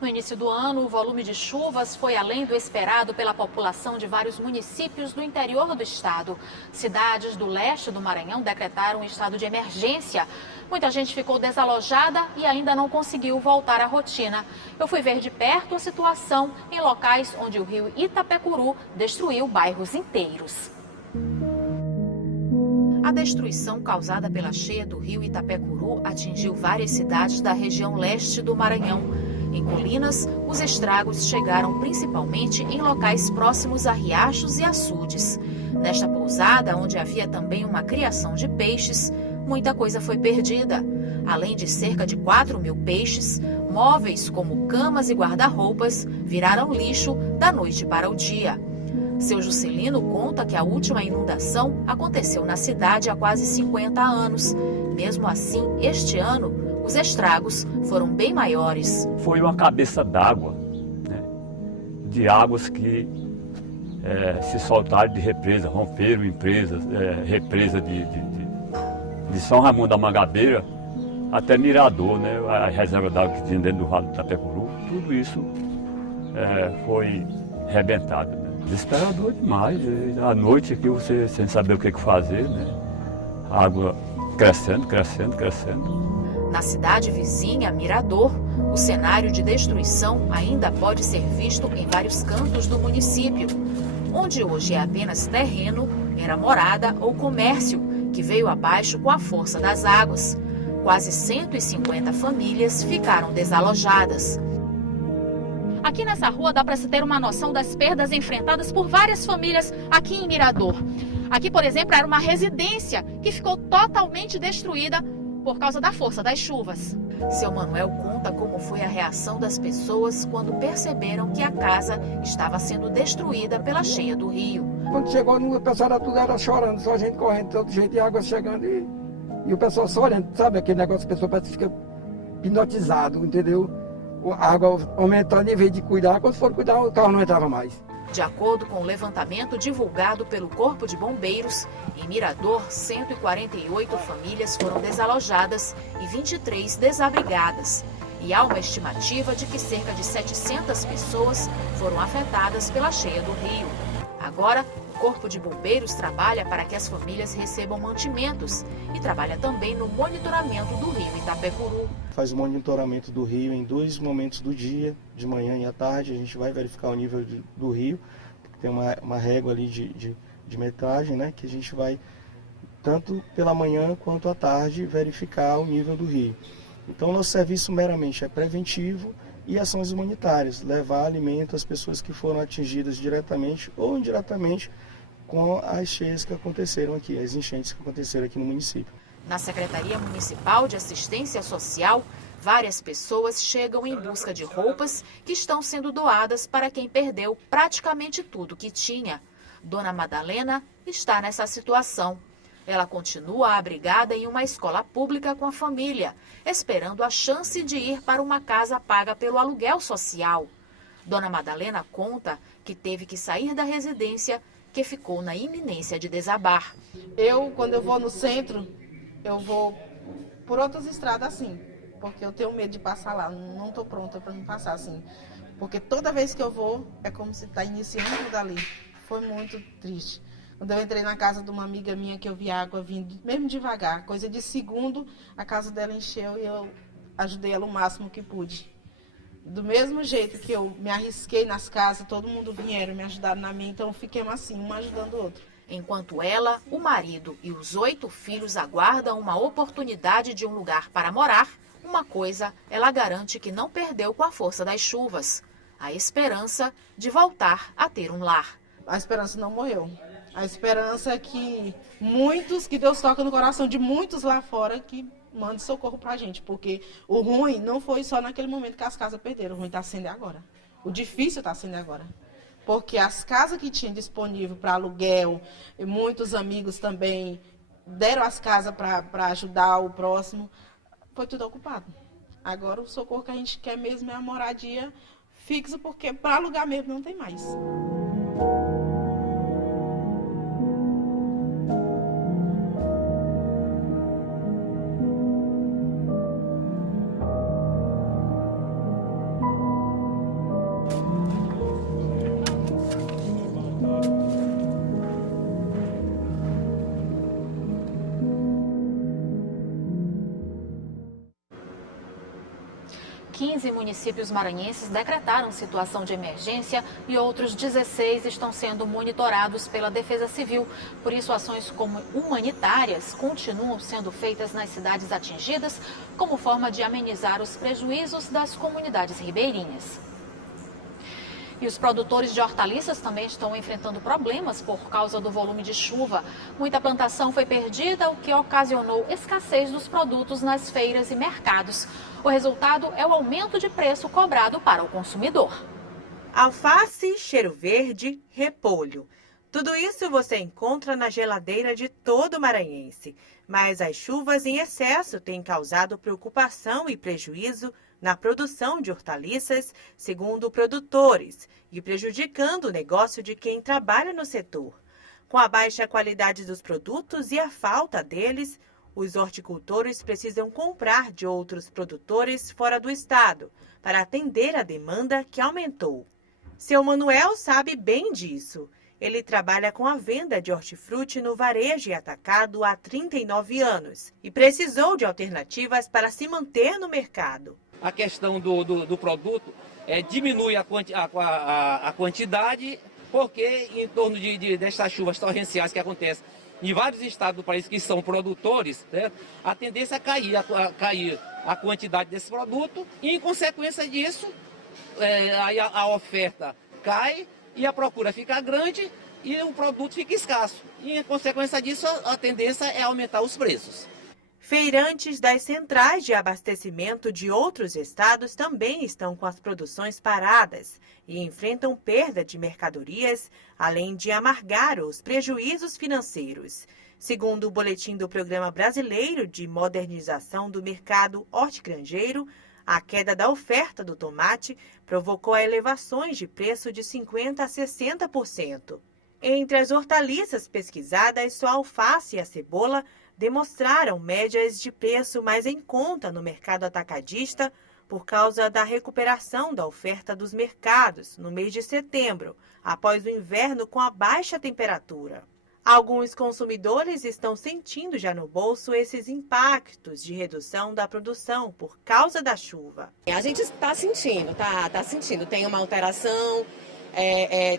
No início do ano, o volume de chuvas foi além do esperado pela população de vários municípios do interior do estado. Cidades do leste do Maranhão decretaram um estado de emergência. Muita gente ficou desalojada e ainda não conseguiu voltar à rotina. Eu fui ver de perto a situação em locais onde o rio Itapecuru destruiu bairros inteiros. A destruição causada pela cheia do rio Itapecuru atingiu várias cidades da região leste do Maranhão. Em Colinas, os estragos chegaram principalmente em locais próximos a riachos e açudes. Nesta pousada, onde havia também uma criação de peixes, muita coisa foi perdida. Além de cerca de 4.000 peixes, móveis como camas e guarda-roupas viraram lixo da noite para o dia. Seu Juscelino conta que a última inundação aconteceu na cidade há quase 50 anos. Mesmo assim, este ano, os estragos foram bem maiores. Foi uma cabeça d'água, né, de águas que se soltaram de represa, romperam represa de São Raimundo da Mangabeira até Mirador, né, a reserva d'água que tinha dentro do Vale do Itapecuru. Tudo isso foi arrebentado. Né. Desesperador demais. À noite aqui você sem saber o que fazer, né, a água crescendo, crescendo, crescendo. Na cidade vizinha, Mirador, o cenário de destruição ainda pode ser visto em vários cantos do município. Onde hoje é apenas terreno, era morada ou comércio, que veio abaixo com a força das águas. Quase 150 famílias ficaram desalojadas. Aqui nessa rua dá para se ter uma noção das perdas enfrentadas por várias famílias aqui em Mirador. Aqui, por exemplo, era uma residência que ficou totalmente destruída por causa da força das chuvas. Seu Manuel conta como foi a reação das pessoas quando perceberam que a casa estava sendo destruída pela cheia do rio. Quando chegou, o pessoal tudo era chorando, só a gente correndo de todo jeito, e a água chegando e o pessoal só olhando, sabe aquele negócio que a pessoa parece que fica hipnotizado, entendeu? A água aumentando, em vez de cuidar, quando for cuidar, o carro não entrava mais. De acordo com o levantamento divulgado pelo Corpo de Bombeiros, em Mirador, 148 famílias foram desalojadas e 23 desabrigadas. E há uma estimativa de que cerca de 700 pessoas foram afetadas pela cheia do rio. Agora, o Corpo de Bombeiros trabalha para que as famílias recebam mantimentos e trabalha também no monitoramento do rio Itapecuru. Faz o monitoramento do rio em 2 momentos do dia, de manhã e à tarde. A gente vai verificar o nível do rio, tem uma régua ali de metragem, né, que a gente vai, tanto pela manhã quanto à tarde, verificar o nível do rio. Então, nosso serviço meramente é preventivo e ações humanitárias, levar alimento às pessoas que foram atingidas diretamente ou indiretamente com as cheias que aconteceram aqui, as enchentes que aconteceram aqui no município. Na Secretaria Municipal de Assistência Social, várias pessoas chegam em busca de roupas que estão sendo doadas para quem perdeu praticamente tudo que tinha. Dona Madalena está nessa situação. Ela continua abrigada em uma escola pública com a família, esperando a chance de ir para uma casa paga pelo aluguel social. Dona Madalena conta que teve que sair da residência, que ficou na iminência de desabar. Quando eu vou no centro, eu vou por outras estradas assim, porque eu tenho medo de passar lá, não estou pronta para não passar assim. Porque toda vez que eu vou, é como se está iniciando tudo ali. Foi muito triste. Quando eu entrei na casa de uma amiga minha, que eu vi a água vindo, mesmo devagar, coisa de segundo, a casa dela encheu e eu ajudei ela o máximo que pude. Do mesmo jeito que eu me arrisquei nas casas, todo mundo vieram me ajudar na minha, então fiquemos assim, um ajudando o outro. Enquanto ela, o marido e os 8 filhos aguardam uma oportunidade de um lugar para morar, uma coisa ela garante que não perdeu com a força das chuvas: a esperança de voltar a ter um lar. A esperança não morreu. A esperança é que Deus toca no coração de muitos lá fora que mande socorro pra gente, porque o ruim não foi só naquele momento que as casas perderam, o ruim está sendo agora. O difícil está sendo agora. Porque as casas que tinham disponível para aluguel, e muitos amigos também deram as casas para ajudar o próximo, foi tudo ocupado. Agora o socorro que a gente quer mesmo é a moradia fixa, porque para alugar mesmo não tem mais. 15 municípios maranhenses decretaram situação de emergência e outros 16 estão sendo monitorados pela Defesa Civil. Por isso, ações como humanitárias continuam sendo feitas nas cidades atingidas como forma de amenizar os prejuízos das comunidades ribeirinhas. E os produtores de hortaliças também estão enfrentando problemas por causa do volume de chuva. Muita plantação foi perdida, o que ocasionou escassez dos produtos nas feiras e mercados. O resultado é o aumento de preço cobrado para o consumidor. Alface, cheiro verde, repolho. Tudo isso você encontra na geladeira de todo maranhense. Mas as chuvas em excesso têm causado preocupação e prejuízo na produção de hortaliças, segundo produtores, e prejudicando o negócio de quem trabalha no setor. Com a baixa qualidade dos produtos e a falta deles, os horticultores precisam comprar de outros produtores fora do estado para atender a demanda que aumentou. Seu Manuel sabe bem disso. Ele trabalha com a venda de hortifruti no varejo e atacado há 39 anos e precisou de alternativas para se manter no mercado. A questão do produto diminui a quantidade, porque em torno dessas chuvas torrenciais que acontecem em vários estados do país que são produtores, né, a tendência é cair a quantidade desse produto e, em consequência disso, aí a oferta cai e a procura fica grande e o produto fica escasso. E, em consequência disso, a tendência é aumentar os preços. Feirantes das centrais de abastecimento de outros estados também estão com as produções paradas e enfrentam perda de mercadorias, além de amargar os prejuízos financeiros. Segundo o boletim do Programa Brasileiro de Modernização do Mercado Hortigranjeiro, a queda da oferta do tomate provocou elevações de preço de 50% a 60%. Entre as hortaliças pesquisadas, só a alface e a cebola demonstraram médias de preço mais em conta no mercado atacadista por causa da recuperação da oferta dos mercados no mês de setembro, após o inverno com a baixa temperatura. Alguns consumidores estão sentindo já no bolso esses impactos de redução da produção por causa da chuva. A gente está sentindo, tá sentindo. Tem uma alteração.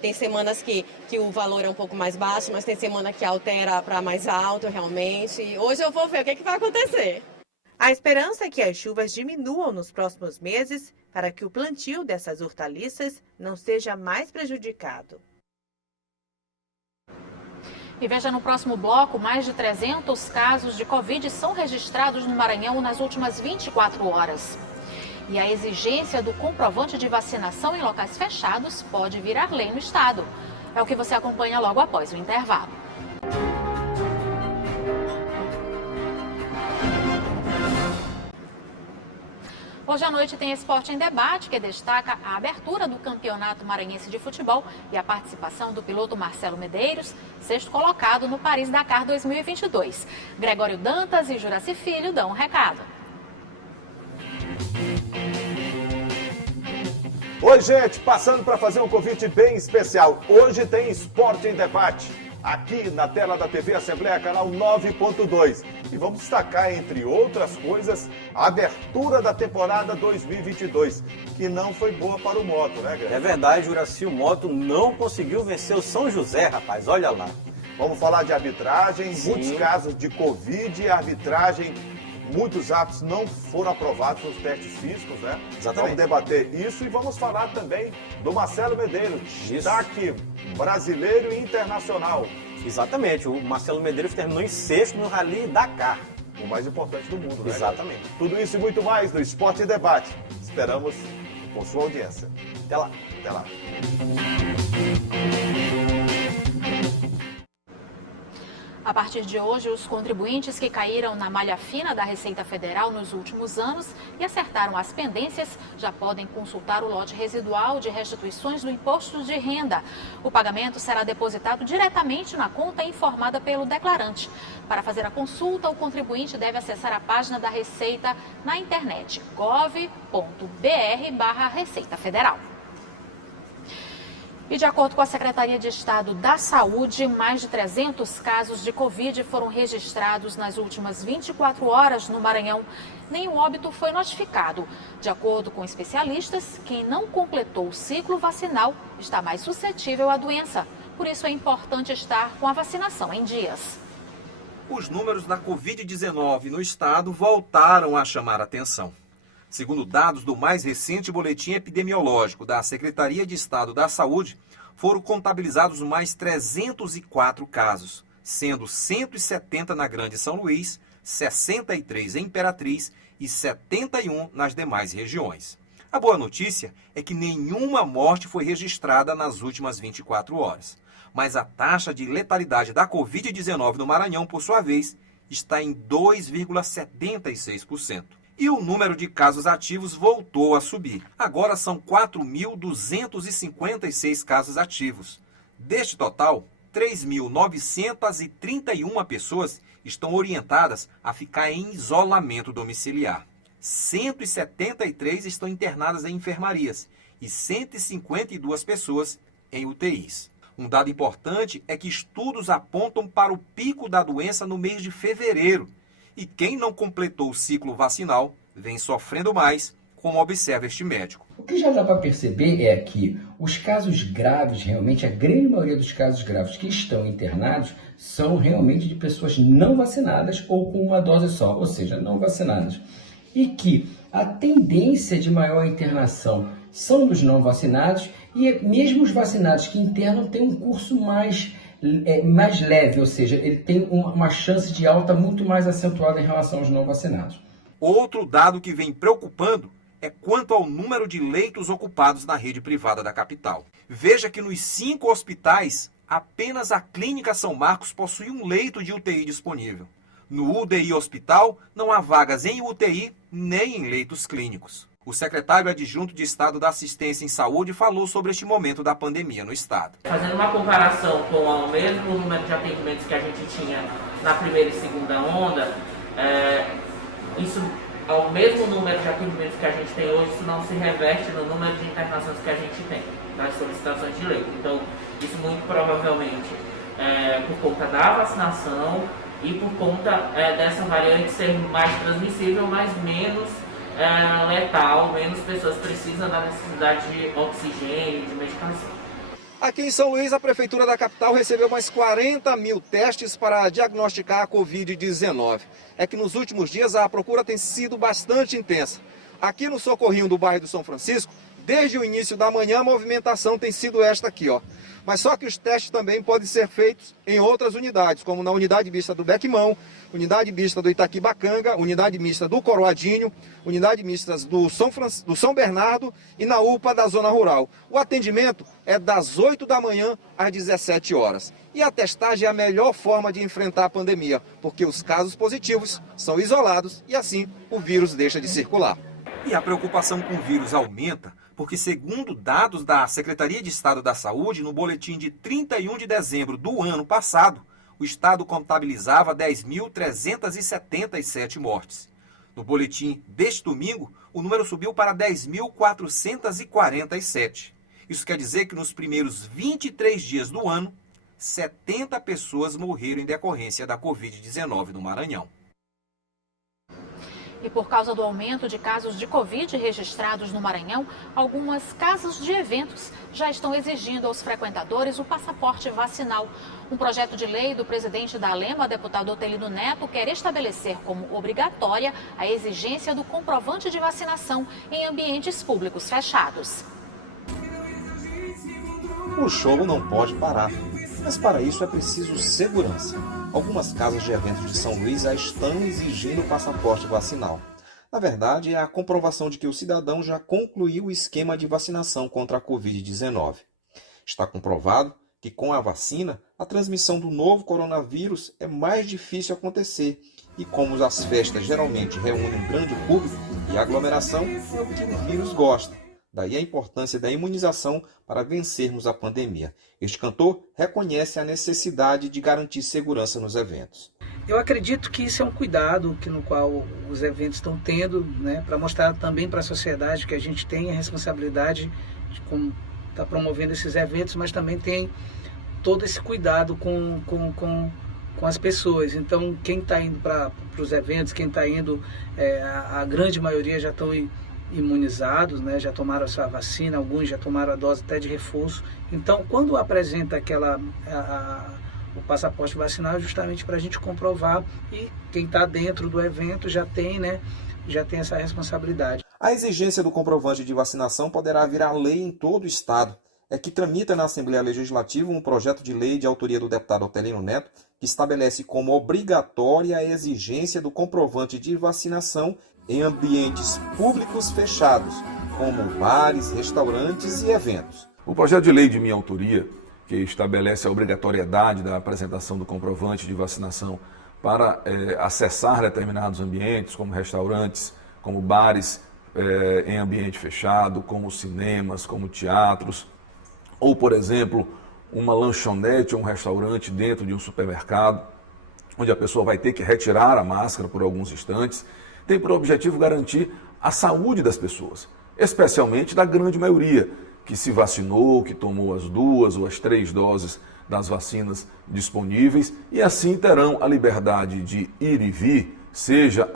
Tem semanas que o valor é um pouco mais baixo, mas tem semana que altera para mais alto realmente. Hoje eu vou ver o que vai acontecer. A esperança é que as chuvas diminuam nos próximos meses para que o plantio dessas hortaliças não seja mais prejudicado. E veja no próximo bloco, mais de 300 casos de Covid são registrados no Maranhão nas últimas 24 horas. E a exigência do comprovante de vacinação em locais fechados pode virar lei no estado. É o que você acompanha logo após o intervalo. Hoje à noite tem Esporte em Debate, que destaca a abertura do Campeonato Maranhense de Futebol e a participação do piloto Marcelo Medeiros, sexto colocado no Paris-Dakar 2022. Gregório Dantas e Juraci Filho dão um recado. Oi, gente, passando para fazer um convite bem especial. Hoje tem Esporte em Debate, aqui na tela da TV Assembleia, canal 9.2. E vamos destacar, entre outras coisas, a abertura da temporada 2022, que não foi boa para o Moto, né, Guilherme? É verdade, Juraci, o Moto não conseguiu vencer o São José, rapaz, olha lá. Vamos falar de arbitragem, Sim. Muitos casos de Covid, arbitragem. Muitos atos não foram aprovados nos testes físicos, né? Exatamente. Vamos debater isso e vamos falar também do Marcelo Medeiros, destaque brasileiro e internacional. Exatamente, o Marcelo Medeiros terminou em sexto no Rally Dakar. O mais importante do mundo, né? Exatamente. Tudo isso e muito mais no Esporte em Debate. Esperamos por sua audiência. Até lá. Até lá. A partir de hoje, os contribuintes que caíram na malha fina da Receita Federal nos últimos anos e acertaram as pendências já podem consultar o lote residual de restituições do imposto de renda. O pagamento será depositado diretamente na conta informada pelo declarante. Para fazer a consulta, o contribuinte deve acessar a página da Receita na internet gov.br/Receita Federal. E de acordo com a Secretaria de Estado da Saúde, mais de 300 casos de Covid foram registrados nas últimas 24 horas no Maranhão. Nenhum óbito foi notificado. De acordo com especialistas, quem não completou o ciclo vacinal está mais suscetível à doença. Por isso é importante estar com a vacinação em dias. Os números da Covid-19 no estado voltaram a chamar a atenção. Segundo dados do mais recente boletim epidemiológico da Secretaria de Estado da Saúde, foram contabilizados mais 304 casos, sendo 170 na Grande São Luís, 63 em Imperatriz e 71 nas demais regiões. A boa notícia é que nenhuma morte foi registrada nas últimas 24 horas. Mas a taxa de letalidade da Covid-19 no Maranhão, por sua vez, está em 2,76%. E o número de casos ativos voltou a subir. Agora são 4.256 casos ativos. Deste total, 3.931 pessoas estão orientadas a ficar em isolamento domiciliar. 173 estão internadas em enfermarias e 152 pessoas em UTIs. Um dado importante é que estudos apontam para o pico da doença no mês de fevereiro. E quem não completou o ciclo vacinal vem sofrendo mais, como observa este médico. O que já dá para perceber é que os casos graves, realmente, a grande maioria dos casos graves que estão internados são realmente de pessoas não vacinadas ou com uma dose só, ou seja, não vacinadas. E que a tendência de maior internação são dos não vacinados e mesmo os vacinados que internam têm um curso mais leve, ou seja, ele tem uma chance de alta muito mais acentuada em relação aos não vacinados. Outro dado que vem preocupando é quanto ao número de leitos ocupados na rede privada da capital. Veja que nos 5 hospitais, apenas a Clínica São Marcos possui um leito de UTI disponível. No UDI Hospital, não há vagas em UTI nem em leitos clínicos. O secretário adjunto de Estado da Assistência em Saúde falou sobre este momento da pandemia no Estado. Fazendo uma comparação com o mesmo número de atendimentos que a gente tinha na primeira e segunda onda, isso, ao mesmo número de atendimentos que a gente tem hoje, isso não se reverte no número de internações que a gente tem, nas solicitações de leito. Então, isso muito provavelmente por conta da vacinação e por conta dessa variante ser mais transmissível, mas menos letal, menos pessoas precisam da necessidade de oxigênio, de medicação. Aqui em São Luís, a Prefeitura da capital recebeu mais 40 mil testes para diagnosticar a Covid-19. É que nos últimos dias a procura tem sido bastante intensa. Aqui no Socorrinho do bairro do São Francisco, desde o início da manhã, a movimentação tem sido esta aqui, ó. Mas só que os testes também podem ser feitos em outras unidades, como na unidade mista do Bequimão, unidade mista do Itaquibacanga, unidade mista do Coroadinho, unidade mista do São Bernardo e na UPA da Zona Rural. O atendimento é das 8 da manhã às 17 horas. E a testagem é a melhor forma de enfrentar a pandemia, porque os casos positivos são isolados e assim o vírus deixa de circular. E a preocupação com o vírus aumenta porque, segundo dados da Secretaria de Estado da Saúde, no boletim de 31 de dezembro do ano passado, o Estado contabilizava 10.377 mortes. No boletim deste domingo, o número subiu para 10.447. Isso quer dizer que nos primeiros 23 dias do ano, 70 pessoas morreram em decorrência da Covid-19 no Maranhão. E por causa do aumento de casos de Covid registrados no Maranhão, algumas casas de eventos já estão exigindo aos frequentadores o passaporte vacinal. Um projeto de lei do presidente da Alema, deputado Otelino Neto, quer estabelecer como obrigatória a exigência do comprovante de vacinação em ambientes públicos fechados. O show não pode parar, mas para isso é preciso segurança. Algumas casas de eventos de São Luís já estão exigindo o passaporte vacinal. Na verdade, é a comprovação de que o cidadão já concluiu o esquema de vacinação contra a Covid-19. Está comprovado que com a vacina, a transmissão do novo coronavírus é mais difícil acontecer. E como as festas geralmente reúnem um grande público e aglomeração, é o que o vírus gosta. Daí a importância da imunização para vencermos a pandemia. Este cantor reconhece a necessidade de garantir segurança nos eventos. Eu acredito que isso é um cuidado no qual os eventos estão tendo, né, para mostrar também para a sociedade que a gente tem a responsabilidade como promovendo esses eventos, mas também tem todo esse cuidado com as pessoas. Então, quem está indo para os eventos, quem está indo, a grande maioria já estão imunizados, né? Já tomaram a sua vacina, alguns já tomaram a dose até de reforço. Então, quando apresenta o passaporte vacinal, é justamente para a gente comprovar, e quem está dentro do evento já tem, né? Já tem essa responsabilidade. A exigência do comprovante de vacinação poderá virar lei em todo o Estado. É que tramita na Assembleia Legislativa um projeto de lei de autoria do deputado Otelino Neto que estabelece como obrigatória a exigência do comprovante de vacinação em ambientes públicos fechados, como bares, restaurantes e eventos. O projeto de lei de minha autoria, que estabelece a obrigatoriedade da apresentação do comprovante de vacinação para acessar determinados ambientes, como restaurantes, como bares em ambiente fechado, como cinemas, como teatros, ou, por exemplo, uma lanchonete ou um restaurante dentro de um supermercado, onde a pessoa vai ter que retirar a máscara por alguns instantes, tem por objetivo garantir a saúde das pessoas, especialmente da grande maioria que se vacinou, que tomou as 2 ou as 3 doses das vacinas disponíveis, e assim terão a liberdade de ir e vir, seja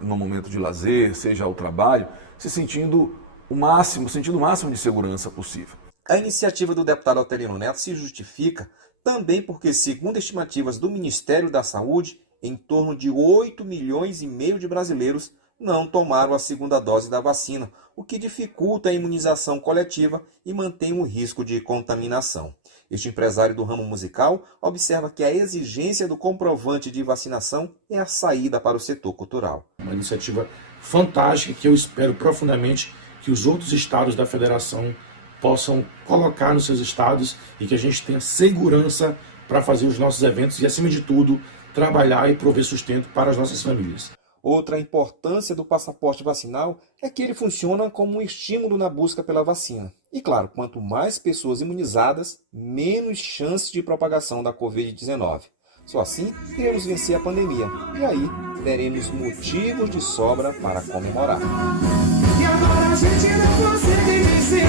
no momento de lazer, seja ao trabalho, se sentindo o máximo de segurança possível. A iniciativa do deputado Otelino Neto se justifica também porque, segundo estimativas do Ministério da Saúde, em torno de 8,5 milhões de brasileiros não tomaram a segunda dose da vacina, o que dificulta a imunização coletiva e mantém o risco de contaminação. Este empresário do ramo musical observa que a exigência do comprovante de vacinação é a saída para o setor cultural. Uma iniciativa fantástica que eu espero profundamente que os outros estados da federação possam colocar nos seus estados e que a gente tenha segurança para fazer os nossos eventos e, acima de tudo, trabalhar e prover sustento para as nossas famílias. Outra importância do passaporte vacinal é que ele funciona como um estímulo na busca pela vacina. E claro, quanto mais pessoas imunizadas, menos chance de propagação da Covid-19. Só assim iremos vencer a pandemia. E aí teremos motivos de sobra para comemorar. E agora a gente não consegue vencer.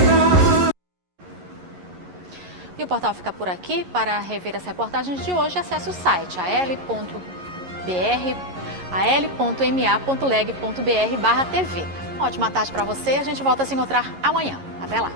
E o portal fica por aqui. Para rever as reportagens de hoje, acesse o site al.ma.leg.br/TV. Ótima tarde para você. A gente volta a se encontrar amanhã. Até lá.